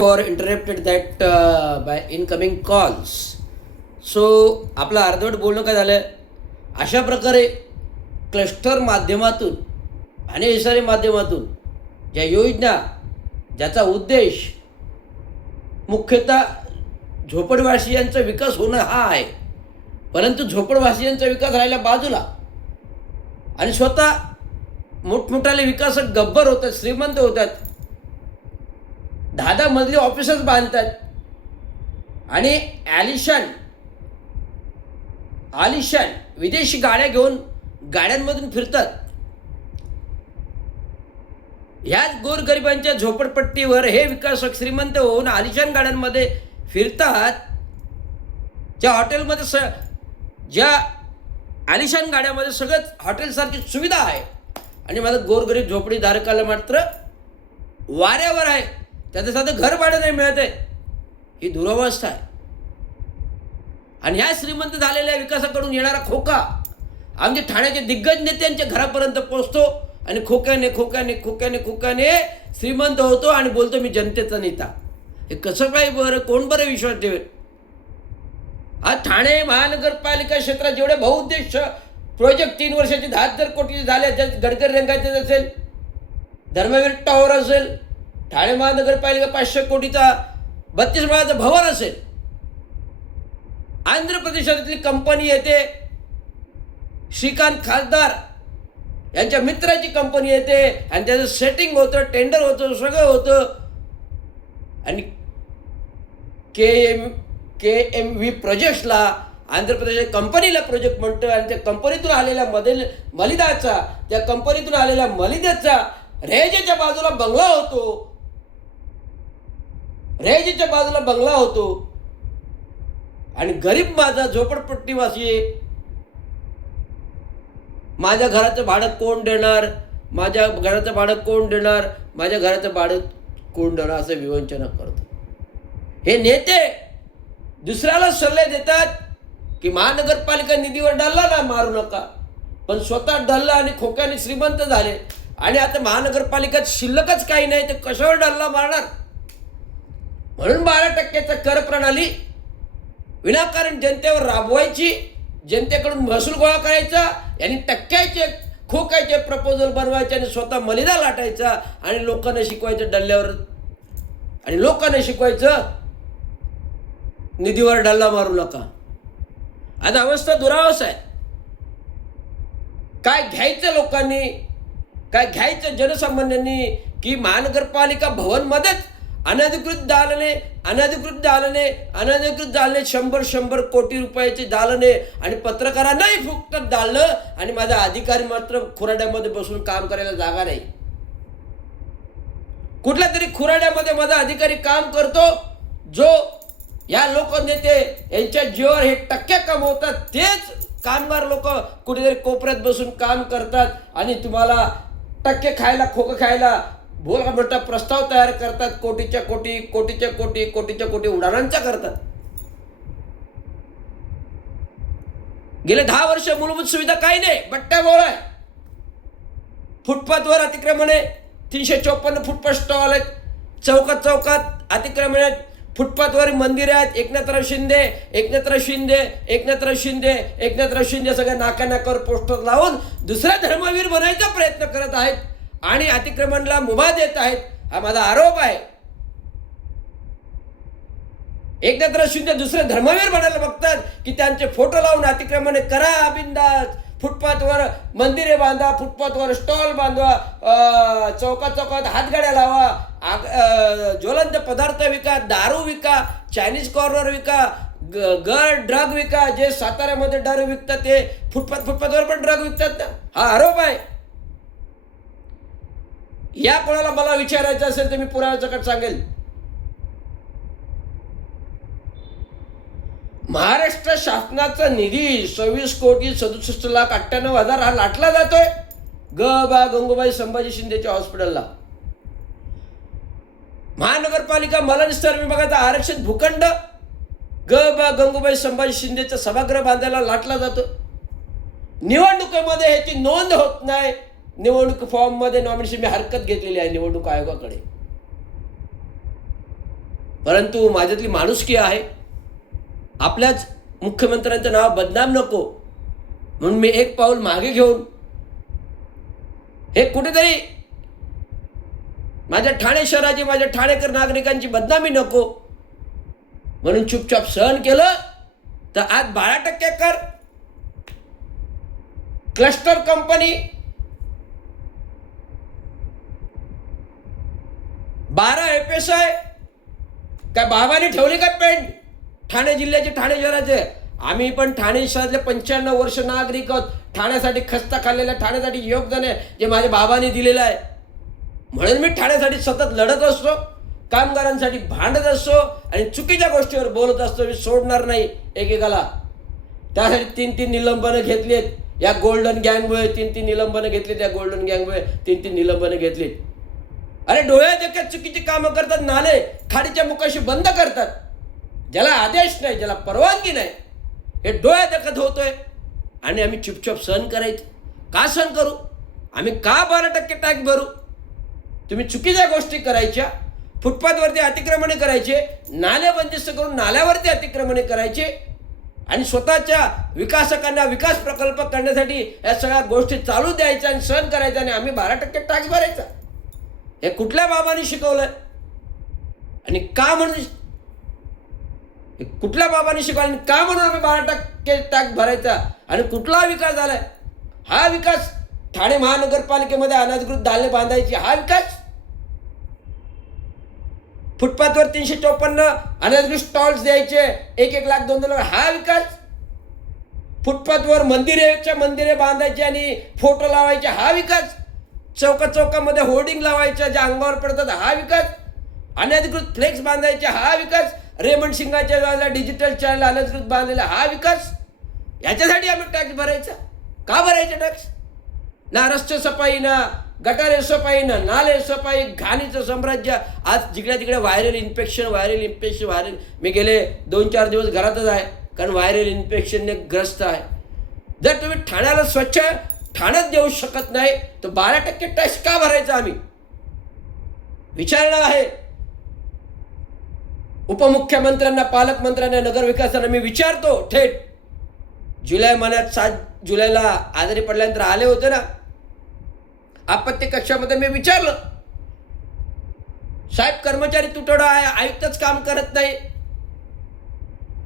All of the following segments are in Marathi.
or interrupted that by incoming calls. So आपलं अर्धवट बोलणं काय झालं, अशा प्रकारे क्लस्टर माध्यमातून आणि सारे माध्यमातून ज्या योजना ज्याचा उद्देश मुख्यतः झोपडवासियांचा विकास होणं हा आहे, परंतु झोपडवासियांचा विकास राहिला बाजूला आणि स्वतः मोठमोठाले विकासक गब्बर होतात, श्रीमंत होतात, 10-10 मजली ऑफिसच बांधतात आणि आलिशान विदेशी गाड्या घेऊन गाड्यांमधून फिरतात. ह्याच गोरगरिबांच्या झोपडपट्टीवर हे विकासक श्रीमंत होऊन आलिशान गाड्यांमध्ये फिरतात. ज्या हॉटेलमध्ये ज्या आलिशान गाड्यामध्ये सगळंच हॉटेलसारखी सुविधा आहे आणि माझं गोरगरीब झोपडीधारकाला मात्र वाऱ्यावर आहे, त्याचं साधं घर भाडं नाही मिळत आहे. ही दुरावस्था आहे. आणि ह्या श्रीमंत झालेल्या विकासाकडून येणारा खोका आमच्या ठाण्याच्या दिग्गज नेत्यांच्या घरापर्यंत पोहोचतो आणि खोक्याने खोक्याने खोक्याने खोक्याने श्रीमंत होतो आणि बोलतो मी जनतेचा नेता. हे कसं काय बरं, कोण बरं विश्वास ठेवेल? आज ठाणे महानगरपालिका क्षेत्रात जेवढे बहुउद्देश प्रोजेक्ट 3 वर्षाचे 10,000 कोटी झाले, ज्यात गडकरी रंगायचे असेल, धर्मवीर टॉवर असेल, ठाणे महानगरपालिका 500 कोटीचा 32 माळाचं भवन असेल, आंध्र प्रदेशातली कंपनी येते, श्रीकांत खासदार यांच्या मित्राची कंपनी येते आणि त्याचं सेटिंग होतं, टेंडर होतं, सगळं होतं आणि KMV प्रोजेक्ट्सला आंध्र प्रदेश कंपनीला प्रोजेक्ट म्हणतं आणि त्या कंपनीतून आलेल्या मलिदाचा रेजेच्या बाजूला बंगला होतो आणि गरीब माझा झोपडपट्टीवासी माझ्या घराचं भाडं कोण देणार, माझ्या घराचं भाडं कोण देणार असं विवंचना करतो. हे नेते दुसऱ्याला सल्ले देतात की महानगरपालिका निधीवर डल्ला ना मारू नका, पण स्वतः डल्ला आणि खोक्याने श्रीमंत झाले आणि आता महानगरपालिकेत शिल्लकच काही नाही, तर कशावर डल्ला मारणार? म्हणून 12% कर प्रणाली विनाकारण जनतेवर राबवायची, जनतेकडून महसूल गोळा करायचा आणि टक्क्याचे खोक्याचे प्रपोजल बनवायचे आणि स्वतः मलिदा लाटायचा आणि लोकांना शिकवायचं डल्ल्यावर आणि लोकांना शिकवायचं निधीवर डल्ला मारू नका. आता अवस्था दुरावस्था आहे. काय घ्यायचं लोकांनी, काय घ्यायचं जनसामान्यांनी की महानगरपालिका भवनमध्येच अनधिकृत दालने 100 कोटी रुपयाची दालने आणि पत्रकारांनाही फुकटात दालनं आणि माझा अधिकारी मात्र खुराड्यामध्ये बसून काम करायला जागा नाही. कुठल्या तरी खुराड्यामध्ये माझा अधिकारी काम करतो, जो या लोकनेते यांच्या जीवावर हे टक्के कमवतात. तेच कामगार लोक कुठेतरी कोपऱ्यात बसून काम करतात आणि तुम्हाला टक्के खायला, खोकं खायला भोला मोठा प्रस्ताव तयार करतात, कोटीच्या कोटी उडाणांचा करतात. गेले 10 वर्ष मूलभूत सुविधा काही नाही, बट्ट्याबोळ आहे. फुटपाथवर अतिक्रमणे, 354 फुटपाथ स्टॉल आहेत, चौकात अतिक्रमण आहेत, फुटपाथवर मंदिर आहेत, एकनाथराव शिंदे सगळ्या नाकावर पोस्टर लावून दुसरा धर्मवीर बनायचा प्रयत्न करत आहेत आणि अतिक्रमणला मुभा देत आहेत. हा माझा आरोप आहे. एकनाथराव शिंदे दुसरे धर्मवीर बनायला बघतात की त्यांचे फोटो लावून अतिक्रमणे करा बिंदास, फुटपाथवर मंदिरे बांधा, फुटपाथवर स्टॉल बांधवा, चौकात हातगाड्या लावा, ज्वलंत पदार्थ विका, दारू विका, चायनीज कॉर्नर विका, ड्रग विका. जे साताऱ्यामध्ये ड्रग विकतात ते फुटपाथवर पण ड्रग विकतात ना. हा आरोप आहे. या कोणाला मला विचारायचं असेल तर मी पुराव्यासकट सांगेल. महाराष्ट्र शासनाचा निधी 26,67,98,000 हा लाटला जातोय गंगूबाई संभाजी शिंदेच्या हॉस्पिटलला. महानगरपालिका मलनिस्तार विभागाचा आरक्षित भूखंड गंगूबाई संभाजी शिंदेचा सभागृह बांधायला लाटला जातो. निवडणुकीमध्ये ह्याची नोंद होत नाही. निवडणूक फॉर्ममध्ये नॉमिनेशन मी हरकत घेतलेली आहे निवडणूक आयोगाकडे. परंतु माझ्यातली माणुसकी आहे, आपल्याच मुख्यमंत्र्यांचं नाव बदनाम नको म्हणून मी एक पाऊल मागे घेऊन हे कुठेतरी माझ्या ठाणे शहराची, माझ्या ठाणेकर नागरिकांची बदनामी नको म्हणून चुपचाप सहन केलं. तर आज 12% कर, क्लस्टर कंपनी 12 FSI काय बाबाने ठेवले का पेंट ठाणे जिल्ह्याचे, ठाणे शहराचे? आम्ही पण ठाणे शहरातले 95 वर्ष नागरिक आहोत. ठाण्यासाठी खस्ता खाल्लेल्या, ठाण्यासाठी योगदान आहे जे माझ्या बाबांनी दिलेलं आहे. म्हणून मी ठाण्यासाठी सतत लढत असतो, कामगारांसाठी भांडत असतो आणि चुकीच्या गोष्टीवर बोलत असतो. मी सोडणार नाही एकेकाला. त्यासाठी 3-3 निलंबनं घेतलीत या गोल्डन गँगमुळे, 3-3 निलंबनं घेतलीत या गोल्डन गँगमुळे, 3-3 निलंबनं घेतलीत. अरे डोळ्या देखत चुकीची कामं करतात, नाले खाडीच्या मुखाशी बंद करतात, ज्याला आदेश नाही, ज्याला परवानगी नाही, हे डोळ्या देखत होतोय आणि आम्ही चुपचाप सहन करायचं. का सहन करू? आम्ही का 12% टॅक्स भरू? तुम्ही चुकीच्या गोष्टी करायच्या, फुटपाथवरती अतिक्रमणे करायचे, नाले बंदिस्त करून नाल्यावरती अतिक्रमणे करायचे आणि स्वतःच्या विकासकांना विकास प्रकल्प करण्यासाठी या सगळ्या गोष्टी चालू द्यायच्या आणि सहन करायच्या आणि आम्ही 12% टॅक्स भरायचा. हे कुठल्या बाबांनी शिकवलंय आणि का म्हणून? कुठल्या बाबांनी शिकवलं आणि का म्हणून आम्ही 12% टॅक्स भरायचा? आणि कुठला विकास झालाय? हा विकास ठाणे महानगरपालिकेमध्ये अनधिकृत दालने बांधायची, हा विकास? फुटपाथवर 354 अनधिकृत स्टॉल्स द्यायचे, 1-1 लाख 2-2 लाख, हा विकास? फुटपाथवर मंदिरे बांधायची आणि फोटो लावायचे, हा विकास? चौकामध्ये होर्डिंग लावायच्या ज्या अंगावर पडतात, हा विकास? अनधिकृत फ्लेक्स बांधायचे, हा विकास? रेमंड सिंगाच्या वेळेला डिजिटल चॅनल अनधिकृत बांधलेला, हा विकास? याच्यासाठी आम्ही टॅक्स भरायचा? का भरायचा टॅक्स? ना रस्ते सफाई, ना गटारे सफाई, ना नाले सफाई, घाणीचं साम्राज्य. आज जिकडे तिकडे व्हायरल इन्फेक्शन. मी गेले 2-4 दिवस घरातच आहे कारण व्हायरल इन्फेक्शनने ग्रस्त आहे. जर तुम्ही ठाण्याला स्वच्छ ठाण्यात देऊ शकत नाही तर 12% टॅक्स का भरायचा? आम्ही विचारणं आहे. उपमुख्यमंत्र्यांना, पालकमंत्र्यांना, नगरविकासाला मी विचारतो थेट. जुलै महिन्यात 7 जुलैला आजारी पडल्यानंतर आले होते ना आपत्ती कक्षामध्ये, मी विचारलं, साहेब कर्मचारी तुटवडा आहे, आयुक्तच काम करत नाही,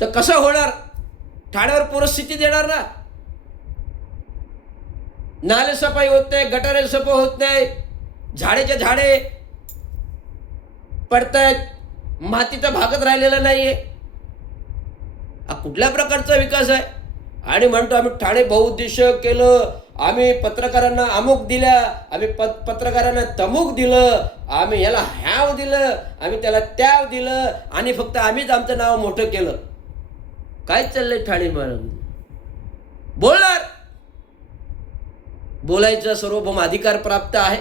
तर कसं होणार? ठाण्यावर पूरस्थिती देणार ना? नाले सफाई होत नाही, गटारे सफाई होत नाही, झाडेच्या झाडे पडतायत, मातीचा भागत राहिलेला नाहीये. हा कुठल्या प्रकारचा विकास आहे? आणि म्हणतो आम्ही ठाणे बहुउद्देशीय केलं, आम्ही पत्रकारांना अमुक दिल्या, आम्ही पत्रकारांना तमुक दिलं, आम्ही याला ह्याव दिलं, आम्ही त्याला त्याव दिलं आणि फक्त आम्हीच आमचं नाव मोठं केलं. काय चाललंय ठाणे महाराज? बोलणार, बोलायचा सार्वभौम अधिकार प्राप्त आहे,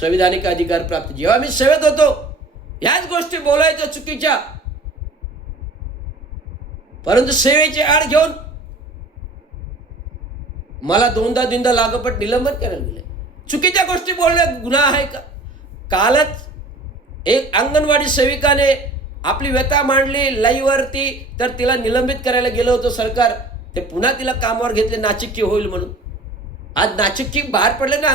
संविधानिक अधिकार प्राप्त. जेव्हा मी सेवेत होतो ह्याच गोष्टी बोलायच्या चुकीच्या, परंतु सेवेची आड घेऊन मला 2दा लागोपाठ निलंबन करायला गेले. चुकीच्या गोष्टी बोलणं गुन्हा आहे का? कालच एक अंगणवाडी सेविकाने आपली व्यथा मांडली लाईव्हवरती, तर तिला निलंबित करायला गेलं होतं सरकार. ते पुन्हा तिला कामावर घेतले नाचिक्की होईल म्हणून. आज नाचिक्की बाहेर पडले ना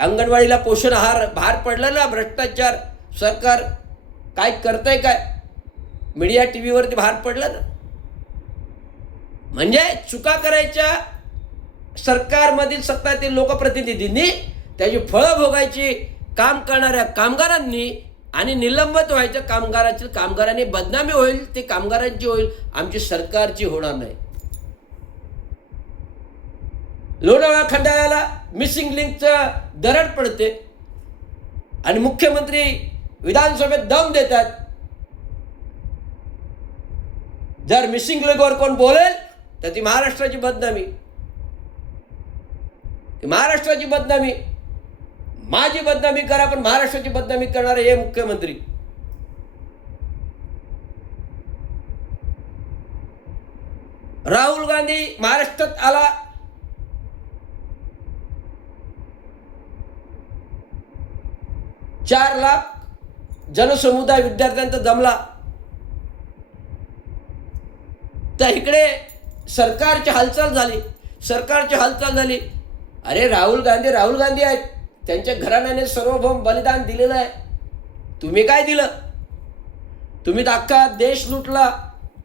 अंगणवाडीला पोषण आहार बाहेर पडला ना. भ्रष्टाचार सरकार काय करतंय, काय मीडिया टीव्हीवरती बाहेर पडलं ना. म्हणजे चुका करायच्या सरकारमधील सत्तातील लोकप्रतिनिधींनी, त्याची फळं भोगायची काम करणाऱ्या कामगारांनी आणि निलंबित व्हायच्या कामगारांनी बदनामी होईल, ती कामगारांची होईल, आमची सरकारची होणार नाही. लोणावळा खंडाळ्याला मिसिंग लिंकचं दरड पडते आणि मुख्यमंत्री विधानसभेत दम देतात. जर मिसिंग लिंकवर कोण बोलेल तर ती महाराष्ट्राची बदनामी, माझी बदनामी करा, पण महाराष्ट्राची बदनामी करणारे हे मुख्यमंत्री. राहुल गांधी महाराष्ट्रात आला, $4 लाख जनसमुदाय विद्यार्थ्यांचा जमला, तर इकडे सरकारची हालचाल झाली. अरे राहुल गांधी आहेत, त्यांच्या घराण्याने सार्वभौम बलिदान दिलेलं आहे. तुम्ही काय दिलं? तुम्ही तर अख्खा देश लुटला,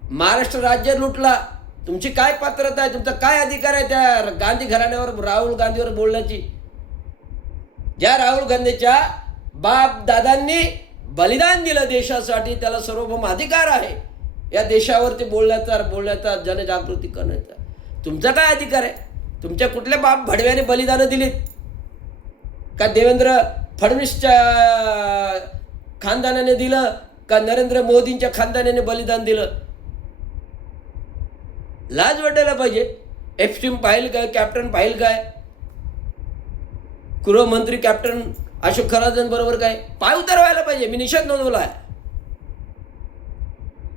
महाराष्ट्र राज्य लुटला. तुमची काय पात्रता आहे? तुमचा काय अधिकार आहे त्या गांधी घराण्यावर, राहुल गांधीवर बोलण्याची? ज्या राहुल गांधीच्या बाप दादांनी बलिदान दिलं देशासाठी, त्याला सार्वभौम अधिकार आहे या देशावरती बोलण्याचा जनजागृती करण्याचा. तुमचा काय अधिकार आहे? तुमच्या कुठल्या बाप भडव्याने बलिदानं दिलीत का? देवेंद्र फडणवीसच्या खानदानाने दिलं का नरेंद्र मोदींच्या खानदानाने बलिदान दिलं? लाज वाटायला पाहिजे. एफस्ट्रीम पाहिलं काय? कॅप्टन पाहिलं काय? गृहमंत्री कॅप्टन अशोक खरातांबरोबर काय पाय उतरवायला पाहिजे. मी निषेध नोंदवला आहे.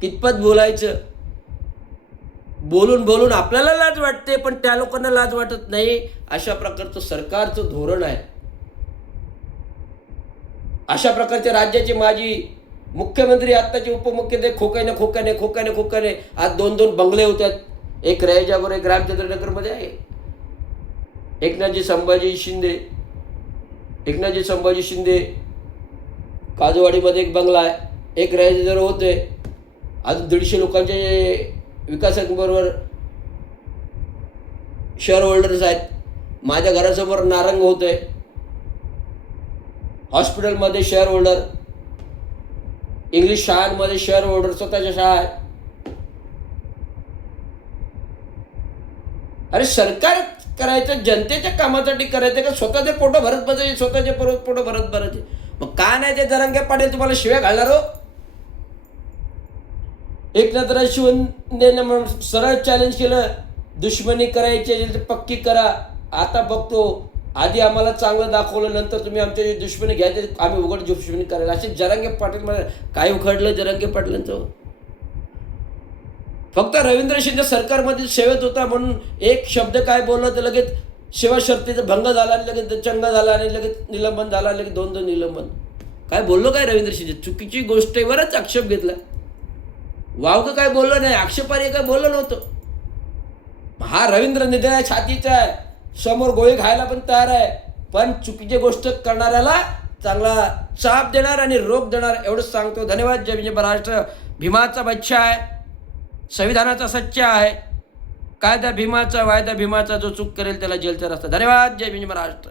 कितपत बोलायचं? बोलून आपल्याला लाज वाटते, पण त्या लोकांना लाज वाटत नाही. अशा प्रकारचं सरकारचं धोरण आहे. अशा प्रकारचे राज्याचे माजी मुख्यमंत्री, आत्ताचे उपमुख्यमंत्री खोक्याने आज 2-2 बंगले होत्यात. एक रयजावर, एक रामचंद्रनगरमध्ये आहे. एकनाथजी संभाजी शिंदे काजूवाडीमध्ये एक बंगला आहे. एक रयजावर होते. आज 150 लोकांचे विकासाबरोबर शेअर होल्डर्स आहेत. माझ्या घरासमोर नारंग होते, हॉस्पिटलमध्ये शेअर होल्डर, इंग्लिश शाळांमध्ये शेअर होल्डर, स्वतःच्या शाळा आहेत. अरे सरकार करायचं जनतेच्या कामासाठी करायचं का स्वतःचे पोटं भरत बसायचे? मग का नाही ते जरांगे पाटील तुम्हाला शिव्या घालणार हो? एकनाथ शिंदेने सरळ चॅलेंज केलं, दुश्मनी करायची असेल तर पक्की करा. आता बघतो, आधी आम्हाला चांगलं दाखवलं, नंतर तुम्ही आमच्या दुश्मनी घ्यायचे, आम्ही उघड दुश्मनी करायला. असे जरांगे पाटील मला काय उखडलं जरांगे पाटलांचं? फक्त रवींद्र शिंदे सरकारमध्ये सेवेत होता म्हणून एक शब्द काय बोललं तर लगेच सेवा शर्तीचा भंग झाला, आणि लगेच चंगा झाला, आणि लगेच निलंबन झाला, लगेच 2 निलंबन. काय बोललो काय रवींद्र शिंदे? चुकीची गोष्टीवरच आक्षेप घेतला. वावगं काय बोललं नाही, आक्षेपार्ह काय बोललं नव्हतं. हा रवींद्र निधया छातीचा आहे, समोर गोळी खायला पण तयार आहे, पण चुकीची गोष्ट करणाऱ्याला चांगला चाप देणार आणि रोख देणार, एवढंच सांगतो. धन्यवाद. जय भीम महाराष्ट्र. भीमाचा बच्चा आहे, संविधानाचा सच्चा आहे, कायदा भीमाचा, वायदा भीमाचा. जो चूक करेल त्याला जेलचा रस्ता. धन्यवाद. जय भीम महाराष्ट्र.